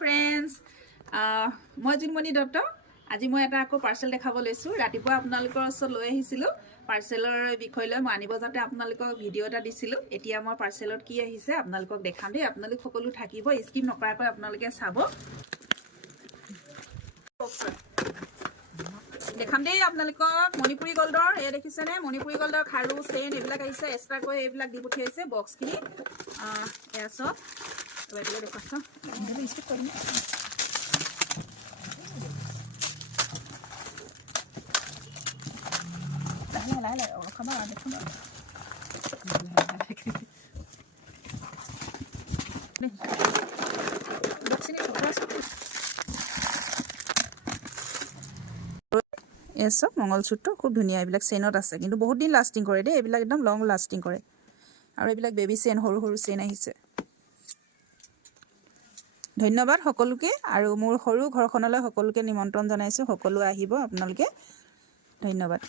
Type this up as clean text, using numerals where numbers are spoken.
friends মই জুনমণি দত্ত আজি মই এটা আকৌ পাৰ্চেল দেখাব লৈছোঁ ৰাতিপুৱা আপোনালোকৰ ওচৰত লৈ আহিছিলোঁ পাৰ্চেলৰ বিষয় লৈ মই আনিব যাওঁতে আপোনালোকক ভিডিঅ' এটা দিছিলোঁ এতিয়া মই পাৰ্চেলত কি আহিছে আপোনালোকক দেখাম দেই আপোনালোক সকলো থাকিব স্কিপ নকৰাকৈ আপোনালোকে চাব দেখাম দেই আপোনালোকক মণিপুৰী গল্ডৰ এয়া দেখিছেনে মণিপুৰী গল্ডৰ খাৰু চেইন এইবিলাক আহিছে এক্সট্ৰাকৈ এইবিলাক দি পঠিয়াইছে বক্সখিনি এয়া চব এইবিলাক দেখাচোন স্কিপ কৰিম এয়া চব মংগলসূত্ৰ খুব ধুনীয়া এইবিলাক চেইনত আছে কিন্তু বহুত দিন লাষ্টিং কৰে দেই এইবিলাক একদম লং লাষ্টিং কৰে আৰু এইবিলাক বেবী চেইন সৰু সৰু চেইন আহিছে ধন্যবাদ সকলোকে আৰু মোৰ সৰু ঘৰখনলৈ সকলোকে নিমন্ত্ৰণ জনাইছোঁ সকলো আহিব আপোনালোকে ধন্যবাদ